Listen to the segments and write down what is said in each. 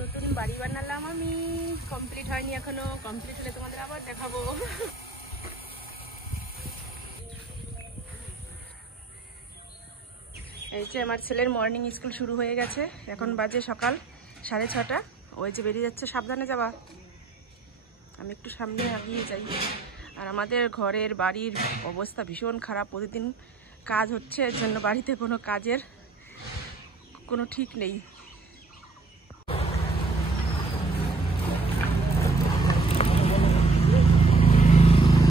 নতুন বাড়ি বানালাম আমি, কমপ্লিট হয়নি এখনো, কমপ্লিট হলে তোমাদের আবার দেখাবো। এই যে আমার ছেলের মর্নিং স্কুল শুরু হয়ে গেছে, এখন বাজে সকাল 6:30। ওই যে বেরিয়ে যাচ্ছে, সাবধানে যাবা, আমি একটু সামনে এগিয়ে যাই। আর আমাদের ঘরের বাড়ির অবস্থা ভীষণ খারাপ, প্রতিদিন কাজ হচ্ছে, এর জন্য বাড়িতে কোনো কাজের কোনো ঠিক নেই।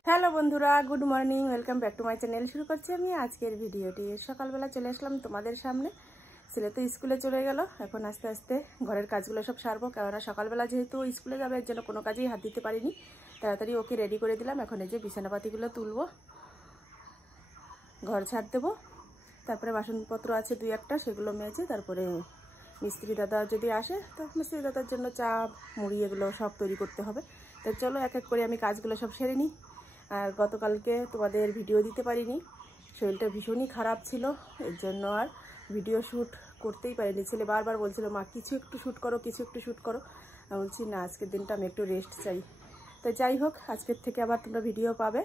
হ্যালো বন্ধুরা, good morning, welcome back to my channel. শুরু করছি আমি আজকের ভিডিওটি। সকালবেলা চলে আসলাম তোমাদের সামনে। ছেলে তো স্কুলে চলে গেল, এখন আস্তে আস্তে ঘরের কাজগুলো সব সারবো, কেননা সকালবেলা যেহেতু স্কুলে যাবে এর জন্য কোনো কাজেই হাত দিতে পারিনি। তাড়াতাড়ি ওকে রেডি করে দিলাম। এখন এই যে বিছানাপাতিগুলো তুলবো, ঘর ঝাড় দেবো, তারপরে বাসনপত্র আছে 2-1টা, সেগুলো মেজে তারপরে মিস্ত্রি দাদা যদি আসে তো মিস্ত্রি দাদার জন্য চা মুড়ি এগুলো সব তৈরি করতে হবে। তো চলো এক এক করে আমি কাজগুলো সব সেরে নিই। আর গতকালকে তোমাদের ভিডিও দিতে পারিনি, শরীরটা ভীষণই খারাপ ছিল, এর জন্য আর ভিডিও শ্যুট করতেই পারিনি। ছেলে বারবার বলছিল মা কিছু একটু শ্যুট করো, কিছু একটু শ্যুট করো। আমি বলছি না, আজকের দিনটা আমি একটু রেস্ট চাই। তো যাই হোক, আজকের থেকে আবার তোমরা ভিডিও পাবে।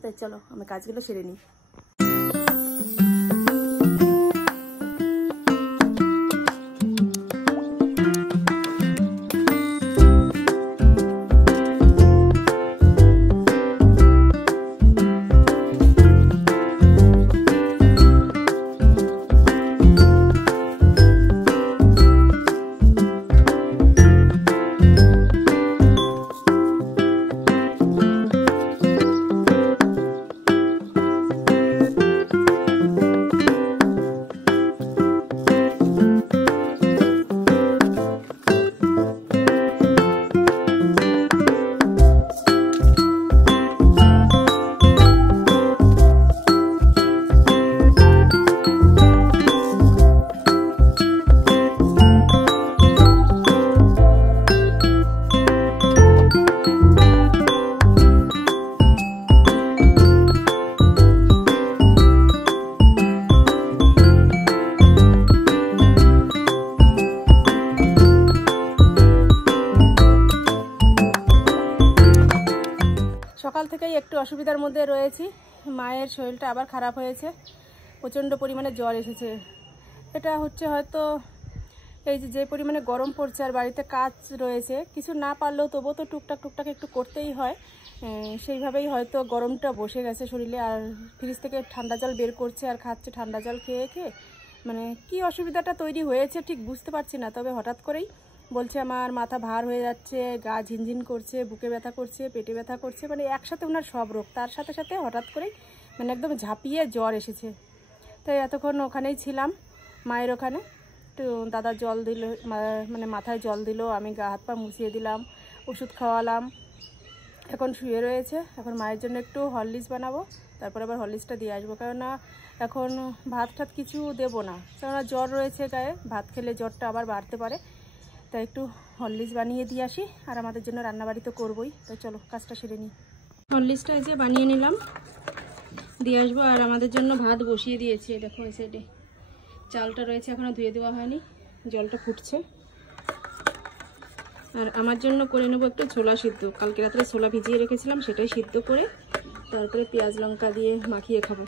তাই চলো আমি কাজগুলো সেরে নিই। সকাল থেকেই একটু অসুবিধার মধ্যে রয়েছি। মায়ের শরীরটা আবার খারাপ হয়েছে, প্রচণ্ড পরিমাণে জ্বর এসেছে। এটা হচ্ছে হয়তো এই যে পরিমাণে গরম পড়ছে আর বাড়িতে কাজ রয়েছে, কিছু না পারলেও তবুও তো টুকটাক একটু করতেই হয়, সেইভাবেই হয়তো গরমটা বসে গেছে শরীরে। আর ফ্রিজ থেকে ঠান্ডা জল বের করছে আর খাচ্ছে, ঠান্ডা জল খেয়ে খেয়ে মানে কি অসুবিধাটা তৈরি হয়েছে ঠিক বুঝতে পারছি না। তবে হঠাৎ করেই বলছে আমার মাথা ভার হয়ে যাচ্ছে, গা ঝিনঝিন করছে, বুকে ব্যথা করছে, পেটে ব্যথা করছে, মানে একসাথে ওনার সব রোগ, তার সাথে সাথে হঠাৎ করেই মানে একদম ঝাঁপিয়ে জ্বর এসেছে। তাই এতক্ষণ ওখানেই ছিলাম, মায়ের ওখানে। একটু দাদা জল দিল, মানে মাথায় জল দিল, আমি গা হাত পা মুছিয়ে দিলাম, ওষুধ খাওয়ালাম। এখন শুয়ে রয়েছে। এখন মায়ের জন্য একটু হরলিক্স বানাবো, তারপর আবার হরলিক্সটা দিয়ে আসবো, কেননা এখন ভাত টাত কিছু দেবো না, কেননা জ্বর রয়েছে গায়ে, ভাত খেলে জ্বরটা আবার বাড়তে পারে। তাই একটু হরলিক্স বানিয়ে দিয়ে আসি, আর আমাদের জন্য রান্নাবাড়ি তো করবোই। তাই চলো কাজটা সেরে নিই। হরলিক্সটা এই যে বানিয়ে নিলাম, দিয়ে আসবো। আর আমাদের জন্য ভাত বসিয়ে দিয়েছি, দেখো এই সাইডে চালটা রয়েছে, এখনও ধুয়ে দেওয়া হয়নি, জলটা ফুটছে। আর আমার জন্য করে নেবো একটু ছোলা সিদ্ধ, কালকে রাত্রে ছোলা ভিজিয়ে রেখেছিলাম, সেটাই সিদ্ধ করে তারপরে পেঁয়াজ লঙ্কা দিয়ে মাখিয়ে খাবো।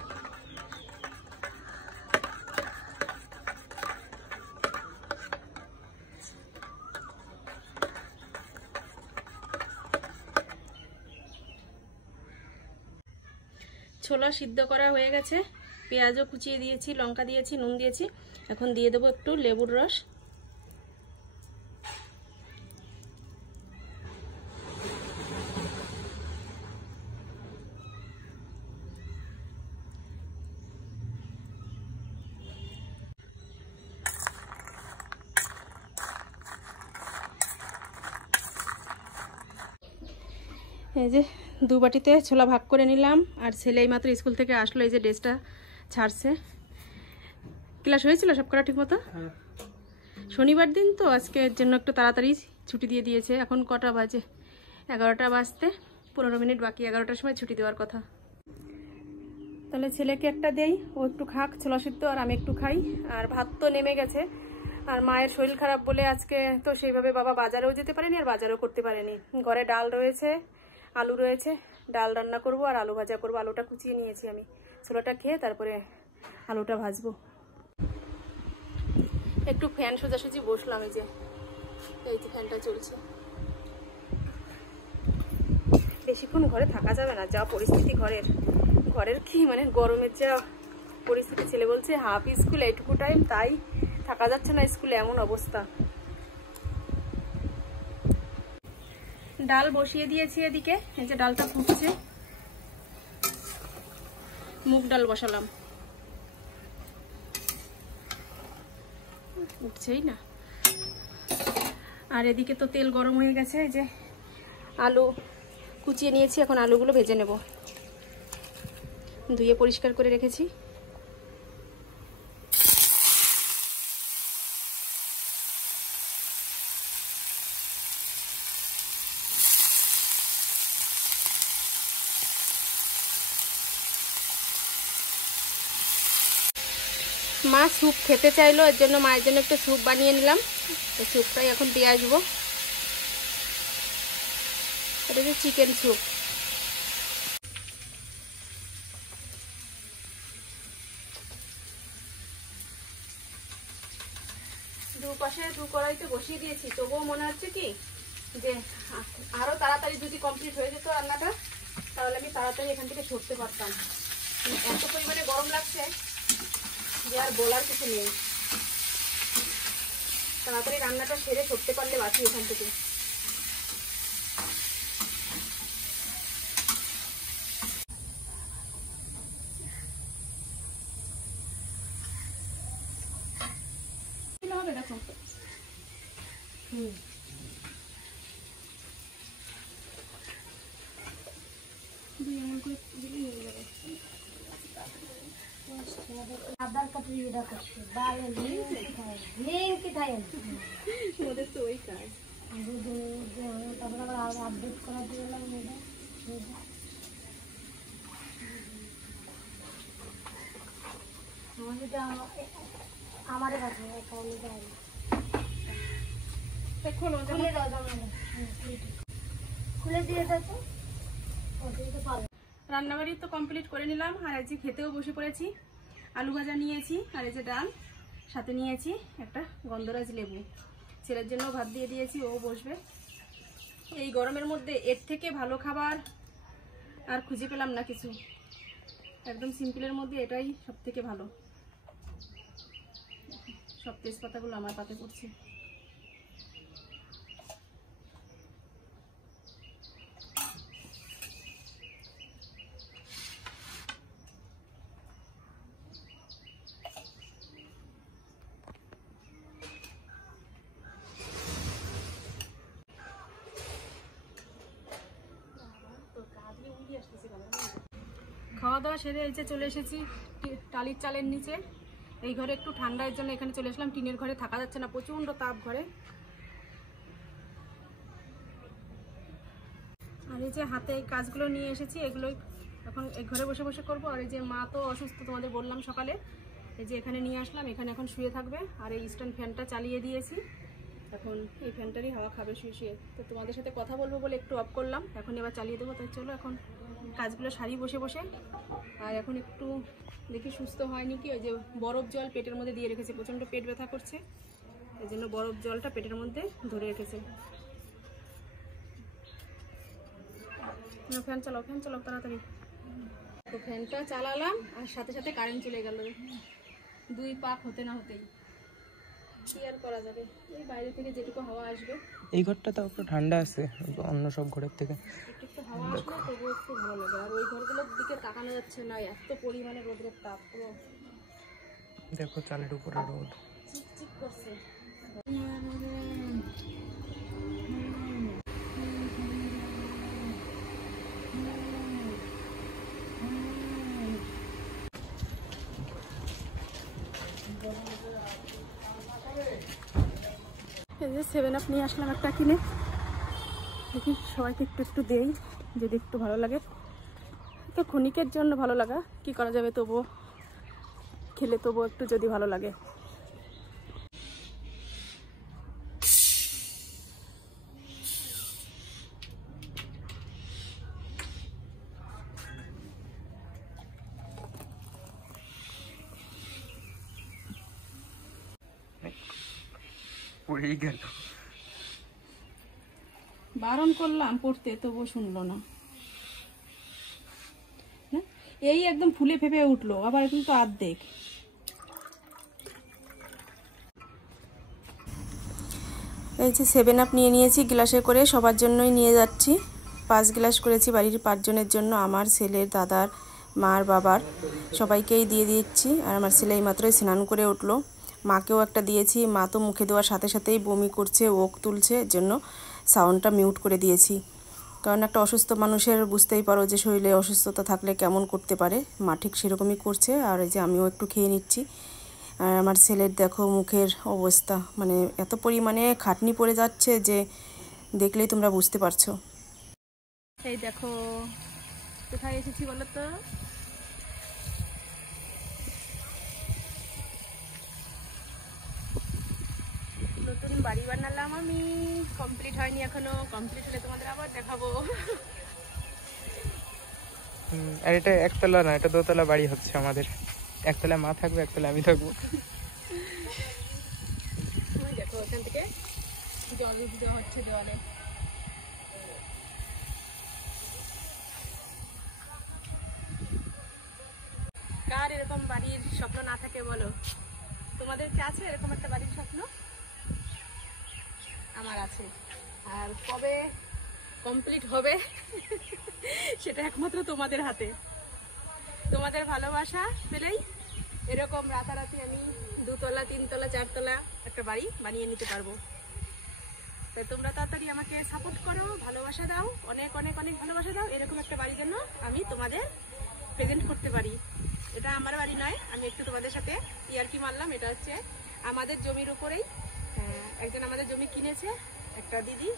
ছোলা সিদ্ধ করা হয়ে গেছে, পেঁয়াজও কুচিয়ে দিয়েছি, লঙ্কা দিয়েছি, নুন দিয়েছি। এখন দিয়ে দেবো একটু লেবুর রস। এই যে 2 বাটিতে ছোলা ভাগ করে নিলাম। আর ছেলে এইমাত্র স্কুল থেকে আসলো, এই যে ড্রেসটা ছাড়ছে। ক্লাস হয়েছিল সব করা ঠিক মতো? শনিবার দিন তো, আজকের জন্য একটু তাড়াতাড়ি ছুটি দিয়ে দিয়েছে। এখন কটা বাজে? 11টা বাজতে 15 মিনিট বাকি, 11টার সময় ছুটি দেওয়ার কথা। তাহলে ছেলেকে একটা দেই, ও একটু খাক ছোলা সিদ্ধ, আর আমি একটু খাই। আর ভাত তো নেমে গেছে, আর মায়ের শরীর খারাপ বলে আজকে তো সেইভাবে বাবা বাজারেও যেতে পারেনি আর বাজারও করতে পারেনি। ঘরে ডাল রয়েছে, আলু রয়েছে, ডাল রান্না করব আর আলু ভাজা করব। আলুটা কুচিয়ে নিয়েছি আমি, ছোলাটা খেয়ে তারপরে আলুটা ভাজবো। একটু ফ্যান সোজাসুজি বসলাম, এই যে ফ্যানটা চলছে। বেশিক্ষণ ঘরে থাকা যাবে না, যা পরিস্থিতি ঘরের কি মানে গরমের যা পরিস্থিতি। ছেলে বলছে হাফ স্কুল এইটুকু টাইম, তাই থাকা যাচ্ছে না স্কুলে, এমন অবস্থা। ডাল বসিয়ে দিয়েছি এদিকে, এই যে ডালটা ফুটছে। মুগ ডাল বসালাম, উঠছেই না। আর এদিকে তো তেল গরম হয়ে গেছে, এই যে আলু কুচিয়ে নিয়েছি, এখন আলুগুলো ভেজে নেব। ধুয়ে পরিষ্কার করে রেখেছি। মা স্যুপ খেতে চাইলো, এর জন্য মায়ের জন্য একটু স্যুপ বানিয়ে নিলাম। এই স্যুপটাই এখন দিয়ে আসবো। এটা হচ্ছে চিকেন স্যুপ। দুপাশে দু কড়াইতে বসিয়ে দিয়েছি, তবুও মনে হচ্ছে কি যে আরো তাড়াতাড়ি যদি কমপ্লিট হয়ে যেত রান্নাটা, তাহলে আমি তাড়াতাড়ি এখান থেকে সরতে পারতাম। এত পরিমাণে গরম লাগছে যে আর বলার কিছু নেই। তাড়াতাড়ি রান্নাটা সেরে সরতে পারলে বাঁচি এখান থেকে। হবে দেখো। আধার কার্ড রিভিউটা করছে বালে লিংক কোথায় ওদের তো ওই কাজ। তারপরে আবার আপডেট করা দিলাম এটা আমার কাছে অ্যাকাউন্টে যায় খুলে দাও, খুলে দিয়ে দাও তো। রান্নাবাড়ি তো কমপ্লিট করে নিলাম, আর আজকে খেতেও বসে পড়েছি। আলু ভাজা নিয়েছি, আর এই যে ডাল, সাথে নিয়েছি একটা গন্ধরাজ লেবু। ছেলের জন্য ভাত দিয়ে দিয়েছি, ও বসবে। এই গরমের মধ্যে এর থেকে ভালো খাবার আর খুঁজে পেলাম না কিছু। একদম সিম্পলের মধ্যে এটাই সব থেকে ভালো। সব তেজপাতাগুলো আমার পাতে পড়ছে। খাওয়া দাওয়া সেরে এই যে চলে এসেছি টালির চালের নিচে। এই ঘরে একটু ঠান্ডার জন্য এখানে চলে আসলাম। টিনের ঘরে থাকা যাচ্ছে না, প্রচন্ড তাপ ঘরে। আর এই যে হাতে এই কাজগুলো নিয়ে এসেছি, এগুলোই এখন এই ঘরে বসে বসে করবো। আর এই যে মা তো অসুস্থ, তোমাদের বললাম সকালে, এই যে এখানে নিয়ে আসলাম, এখানে এখন শুয়ে থাকবে। আর এই স্ট্যান্ড ফ্যানটা চালিয়ে দিয়েছি, এখন এই ফ্যানটারই হাওয়া খাবে শুয়ে শুয়ে। তো তোমাদের সাথে কথা বলবো বলে একটু অফ করলাম, এখন এবার চালিয়ে দেবো। তো চলো এখন কাজগুলো সারি বসে বসে। আর এখন একটু দেখি সুস্থ হয়নি কি, ওই যে বরফ জল পেটের মধ্যে দিয়ে রেখেছে, প্রচণ্ড পেট ব্যথা করছে, এই জন্য বরফ জলটা পেটের মধ্যে ধরে রেখেছে। ফ্যান চালাও, ফ্যান চালাও তাড়াতাড়ি। তো ফ্যানটা চালালাম আর সাথে সাথে কারেন্ট চলে গেল, দুই পাক হতে না হতেই। কি আর করা যাবে, এই বাইরে থেকে যেটুকু হাওয়া আসবে। এই ঘরটা তো একটু ঠান্ডা আছে অন্য সব ঘরের থেকে, একটু হাওয়া আসলে তবুও একটু ভালো লাগে। আর ওই ঘরগুলোর দিকে তাকানো যাচ্ছে না, এত পরিমাণে রোদের তাপ। পুরো দেখো চালের উপরে রোদ চিকচিক করছে। এই যে 7 আপ নিয়ে আসলাম একটা কিনে, দেখি সবাইকে একটু একটু দেই যদি একটু ভালো লাগে। তো ক্ষণিকের জন্য ভালো লাগা, কি করা যাবে, তবুও খেলে তবুও একটু যদি ভালো লাগে। পড়েই গেল। বারণ করলাম পড়তে, তবুও শুনলো না। এই একদম ফুলে ফেপে উঠলো, আবার কিন্তু অর্ধেক। এই যে 7 আপ নিয়ে নিয়েছি গ্লাসে করে, সবার জন্যই নিয়ে যাচ্ছি। 5 গ্লাস করেছি বাড়ির 5 জনের জন্য, আমার ছেলের, দাদার, মার, বাবার, সবাইকেই দিয়ে দিচ্ছি। আর আমার ছেলে এই মাত্রই স্নান করে উঠলো, মাকেও একটা দিয়েছি। মা তো মুখে দেওয়ার সাথে সাথেই বমি করছে, ওক তুলছে, এর জন্য সাউন্ডটা মিউট করে দিয়েছি। কারণ একটা অসুস্থ মানুষের বুঝতেই পারো যে শরীরে অসুস্থতা থাকলে কেমন করতে পারে। মা ঠিক সেরকমই করছে। আর এই যে আমিও একটু খেয়ে নিচ্ছি। আর আমার ছেলের দেখো মুখের অবস্থা, মানে এত পরিমাণে খাটনি পড়ে যাচ্ছে যে দেখলেই তোমরা বুঝতে পারছো। এই দেখো কোথায় এসেছি বলো তো। নতুন বাড়ি বানালাম আমি, কমপ্লিট হয়নি এখনো, কমপ্লিট হলে তোমাদের আবার দেখাবো। আর এটা একতলা না, এটা দোতলা বাড়ি হচ্ছে আমাদের। একতলায় মা থাকবে, একতলায় আমি থাকবো। দেখো ওখান থেকে জল দেওয়া হচ্ছে দেওয়ালে। কার এরকম বাড়ির স্বপ্ন না থাকে বলো? তোমাদের কি আছে এরকম একটা বাড়ির স্বপ্ন? আমার আছে। আর কবে কমপ্লিট হবে সেটা একমাত্র তোমাদের হাতে। তোমাদের ভালোবাসা পেলেই এরকম রাতারাতি আমি 2 তলা 3 তলা 4 তলা একটা বাড়ি বানিয়ে নিতে পারবো। তাই তোমরা তাড়াতাড়ি আমাকে সাপোর্ট করো, ভালোবাসা দাও, অনেক অনেক অনেক ভালোবাসা দাও। এরকম একটা বাড়ির জন্য আমি তোমাদের প্রেজেন্ট করতে পারি। এটা আমার বাড়ি নয়, আমি একটু তোমাদের সাথে ইয়ার্কি মারলাম। এটা হচ্ছে আমাদের জমির উপরেই একজন আমাদের জমি কিনেছে, একটা দিদি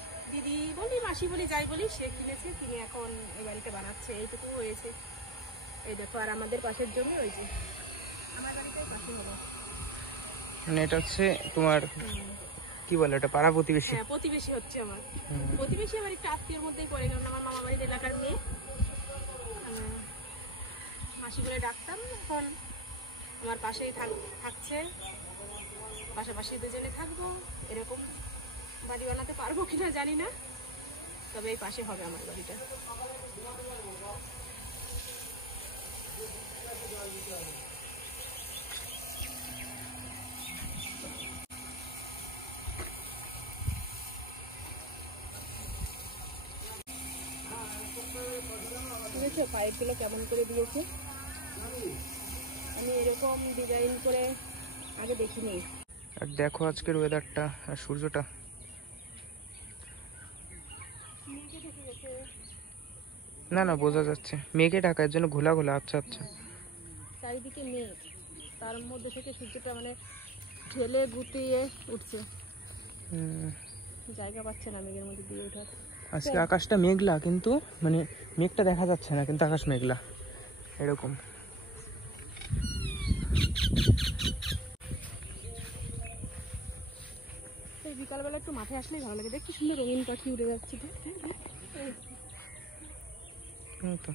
বলি, মাসি বলি, যাই বলি, সে কিনেছে, কিনে এখন এই বাড়িটা বানাচ্ছে। এইটুকু হয়েছে। এই দেখো, আর আমাদের পাশের জমি ওই যে আমার বাড়িটাই পাশে হলো। মানে এটা হচ্ছে তোমার কি বলে, এটা পাড়া প্রতিবেশী? হ্যাঁ, প্রতিবেশী হচ্ছে আমার। প্রতিবেশী আমার একটু আত্মীয়ের মধ্যেই পড়ে, কারণ আমার মামা বাড়ির এলাকার মেয়ে, মাসি বলে ডাকতাম। এখন আমার পাশেই থাকছে, পাশাপাশি দুজনে থাকবো। এরকম বাড়ি বানাতে পারবো কিনা জানি না, তবে এই পাশে হবে আমার বাড়িটা। বুঝেছো পাইপগুলো কেমন করে দিয়েছে? আমি এরকম ডিজাইন করে আগে দেখিনি। আর দেখো আজকের ওয়েদারটা আর সূর্যটা, না না বোঝা যাচ্ছে মেঘে ঢাকা, এর জন্য ঘোলা ঘোলা। আচ্ছা আচ্ছা, চারিদিকে মেঘ, তার মধ্যে থেকে সূর্যটা মানে ঢেলে গুটিয়ে উঠছে, জায়গা পাচ্ছে না মেঘের মধ্যে দিয়ে ওঠার। আজকে আকাশটা মেঘলা, কিন্তু মানে মেঘটা দেখা যাচ্ছে না, কিন্তু আকাশ মেঘলা এরকম। এই বিকালবেলা একটু মাঠে আসলেই ভালো লাগে, দেখ কি সুন্দর রঙিন পাখি উড়ে যাচ্ছে। তো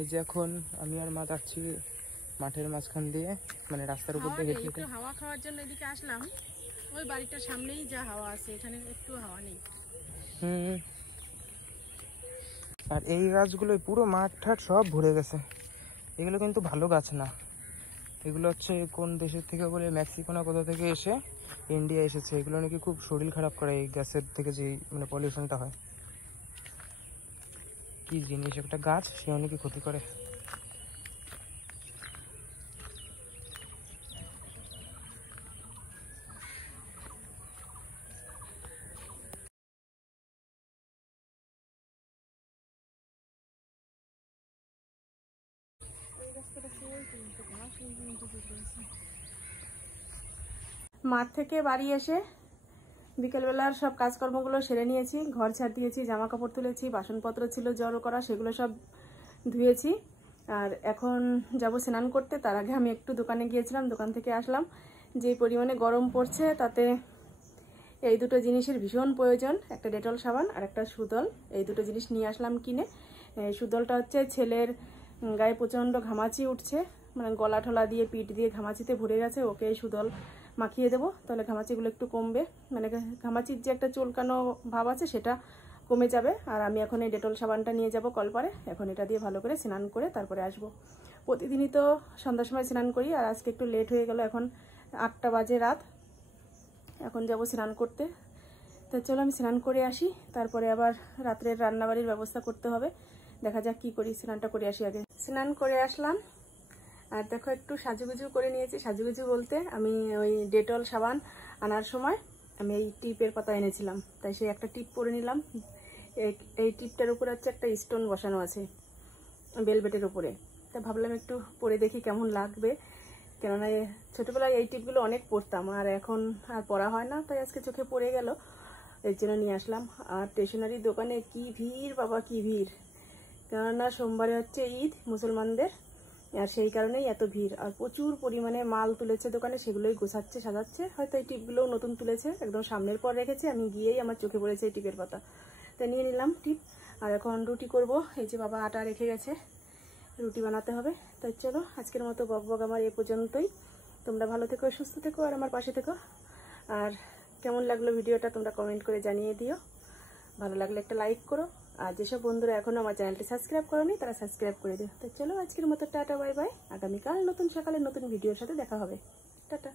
এই যে এখন আমি আর মা যাচ্ছি মাঠের মাঝখান দিয়ে, মানে রাস্তার উপর দিয়ে হেঁটে হেঁটে। হাওয়া খাওয়ার জন্য এদিকে আসলাম। ওই বাড়িটার সামনেই যা হাওয়া আছে, এখানে একটু হাওয়া নেই। আর এই গাছগুলো পুরো মাঠ ঠাট সব ভরে গেছে। এগুলো কিন্তু ভালো গাছ না, এগুলো হচ্ছে কোন দেশের থেকে বলে, মেক্সিকো না কোথা থেকে এসে ইন্ডিয়া এসেছে। এগুলো নাকি খুব শরীর খারাপ করে এই গ্যাসের থেকে, যে মানে পলিউশনটা হয়। কি জিনিস একটা গাছ, সে অনেকই ক্ষতি করে। মাঠ থেকে বাড়ি এসে বিকেলবেলার সব কাজকর্মগুলো সেরে নিয়েছি, ঘর ঝাড় দিয়েছি, জামা কাপড় তুলেছি, বাসনপত্র ছিল জড়ো করা, সেগুলো সব ধুয়েছি। আর এখন যাব স্নান করতে। তার আগে আমি একটু দোকানে গিয়েছিলাম, দোকান থেকে আসলাম। যে পরিমাণে গরম পড়ছে তাতে এই দুটো জিনিসের ভীষণ প্রয়োজন, একটা ডেটল সাবান আর একটা সুদল। এই দুটো জিনিস নিয়ে আসলাম কিনে। সুদলটা হচ্ছে ছেলের গায়ে প্রচণ্ড ঘামাচি উঠছে, মানে গলা ঠলা দিয়ে পিঠ দিয়ে ঘামাচিতে ভরে গেছে, ওকে এই সুদল মাখিয়ে দেবো, তাহলে ঘামাচিগুলো একটু কমবে, মানে ঘামাচির যে একটা চুলকানো ভাব আছে সেটা কমে যাবে। আর আমি এখন এই ডেটল সাবানটা নিয়ে যাব কলপারে, এখন এটা দিয়ে ভালো করে স্নান করে তারপরে আসবো। প্রতিদিনই তো সন্ধ্যার সময় স্নান করি, আর আজকে একটু লেট হয়ে গেল, এখন 8টা বাজে রাত, এখন যাব স্নান করতে। তো চলো আমি স্নান করে আসি, তারপরে আবার রাত্রের রান্নাবাড়ির ব্যবস্থা করতে হবে, দেখা যাক কি করি। স্নানটা করে আসি আগে। স্নান করে আসলাম, আর দেখো একটু সাজুগুজু করে নিয়েছি। সাজুগুজু বলতে আমি ওই ডেটল সাবান আনার সময় আমি এই টিপের পাতা এনেছিলাম, তাই সেই একটা টিপ পরে নিলাম। এই টিপটার উপরে হচ্ছে একটা স্টোন বসানো আছে বেলভেটের উপরে, তা ভাবলাম একটু পরে দেখি কেমন লাগবে, কেননা ছোটোবেলায় এই টিপগুলো অনেক পরতাম, আর এখন আর পরা হয় না, তাই আজকে চোখে পড়ে গেল, এর জন্য নিয়ে আসলাম। আর স্টেশনারি দোকানে কি ভিড় বাবা, কি ভিড়, কেননা সোমবারে হচ্ছে ঈদ মুসলমানদের, আর সেই কারণেই এত ভিড়। আর প্রচুর পরিমাণে মাল তুলেছে দোকানে, সেগুলোই গোছাচ্ছে সাজাচ্ছে। হয়তো এই টিপগুলোও নতুন তুলেছে, একদম সামনের পর রেখেছে, আমি গিয়েই আমার চোখে পড়েছে এই টিপের পাতা, তাই নিয়ে নিলাম টিপ। আর এখন রুটি করব, এই যে বাবা আটা রেখে গেছে, রুটি বানাতে হবে। তাই চলো আজকের মতো বকবক আমার এ পর্যন্তই। তোমরা ভালো থেকো, সুস্থ থেকো, আর আমার পাশে থেকো। আর কেমন লাগলো ভিডিওটা তোমরা কমেন্ট করে জানিয়ে দিও, ভালো লাগলে একটা লাইক করো, আর যেসব বন্ধুরা এখনো আমার চ্যানেলটি সাবস্ক্রাইব করোনি তারা সাবস্ক্রাইব করে দিও। তো চলো আজকের মতো টাটা, বাই বাই। আগামীকাল নতুন সকালে নতুন ভিডিওর সাথে দেখা হবে। টাটা।